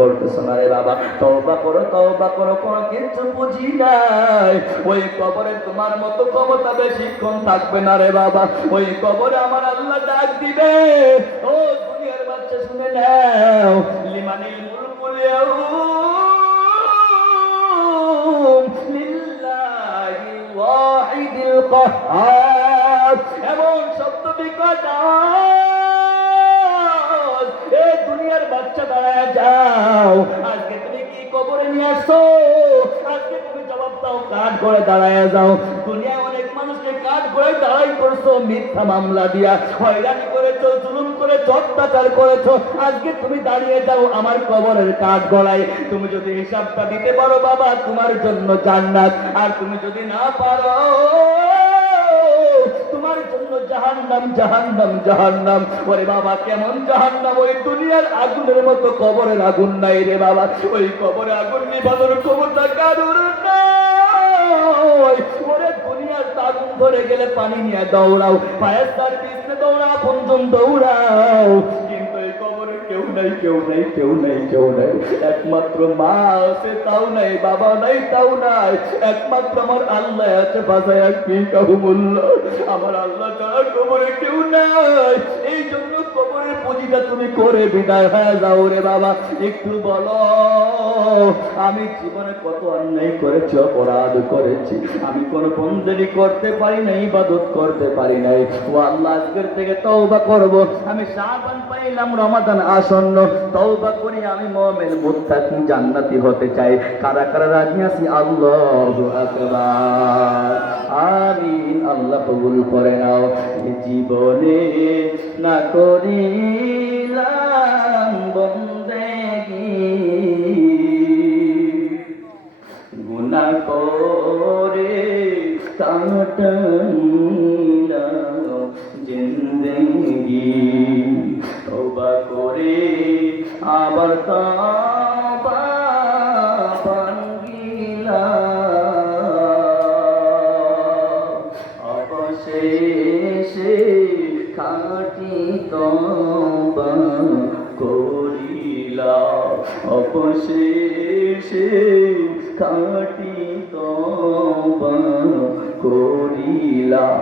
করতেছ না রে বাবা, তওবা করো, কোনো কিছু বুঝি নাই। ওই কবরে তোমার মতো ক্ষমতা বেশিক্ষণ থাকবে না রে বাবা। ওই কবরে আমার আল্লাহ ডাক দিবে, ও দুনিয়ার বাচ্চা শুনে নাও, লিমানিল মুলকুল ইয়াউম লিল্লাহিল ওয়াহিদিল কাহ্হার। এমন শব্দ বিকট আওয়াজ, এ দুনিয়ার বাচ্চা দাঁড়ায় যাও। আজকে তুমি কি কবরে নিয়ে আসছো? আজকে তুমি জবাব দাও, কাঠ করে দাঁড়ায় যাও। দুনিয়া অনেক মানুষকে কাঠ করে দাঁড়াই করছো, মিথ্যা মামলা দিয়া হয়রানি করেছো, জুলুম করেছো, অত্যাচার করেছো। আজকে তুমি দাঁড়িয়ে যাও আমার কবরের কাঠ গড়ায়। তুমি যদি হিসাবটা দিতে পারো বাবা, তোমার জন্য জান্নাত। আর তুমি যদি না পারো, তোমার জন্য জাহান্নাম, জাহান্নাম, জাহান্নাম। ওরে বাবা, কেমন জাহান্নাম! ওই দুনিয়ার আগুনের মতো কবরের আগুন নাই রে বাবা। ওই কবরে আগুন নিভানোর ক্ষমতা কারোর নাই। ওরে দুনিয়ার আগুন ধরে গেলে পানি নিয়ে দৌড়াও, ফায়ার সার্ভিসে দৌড়াও, আপনজন দৌড়াও, কিন্তু এই কবরে কেউ নাই, কেউ নাই, কেউ নাই, কেউ নাই। একমাত্র মা আছে, তাও নাই, বাবা নাই, তাও নাই। একমাত্র আমার আল্লাহ আছে, বাজায় কি কাহুমুল্লাহ। আমার আল্লাহ ছাড়া কবরে কেউ নাই। এই জন্য কবরের পুঁজিটা তুমি করে বিদায় হয়ে যাও রে বাবা। একটু বলো, আমি জীবনে কত অন্যায় করেছি, অপরাধ করেছি। আমি কোনো বন্দেগি করতে পারি নাই, ইবাদত করতে পারি নাই। ও আল্লাহ, আজকের থেকে তওবা করব। আমি শাবান পাইলাম, রমাদান আসন্ন, তওবা করি আমি মুমিন মুত্তাকি জান্নাতি হতে চাই। কারা কারা রাজি আছি? আল্লাহু আকবার, আমিন। আল্লাহ কবুল করে নাও। জীবনে না করিলাম বন্দেগি, গুনাহ করে কাটাইলাম জিন্দেগি। তওবা করে আবার তওবা ভাঙ্গিলাম, অবশেষে খাঁটি তওবা করিলাম, অবশেষে খাঁটি তওবা করিলাম।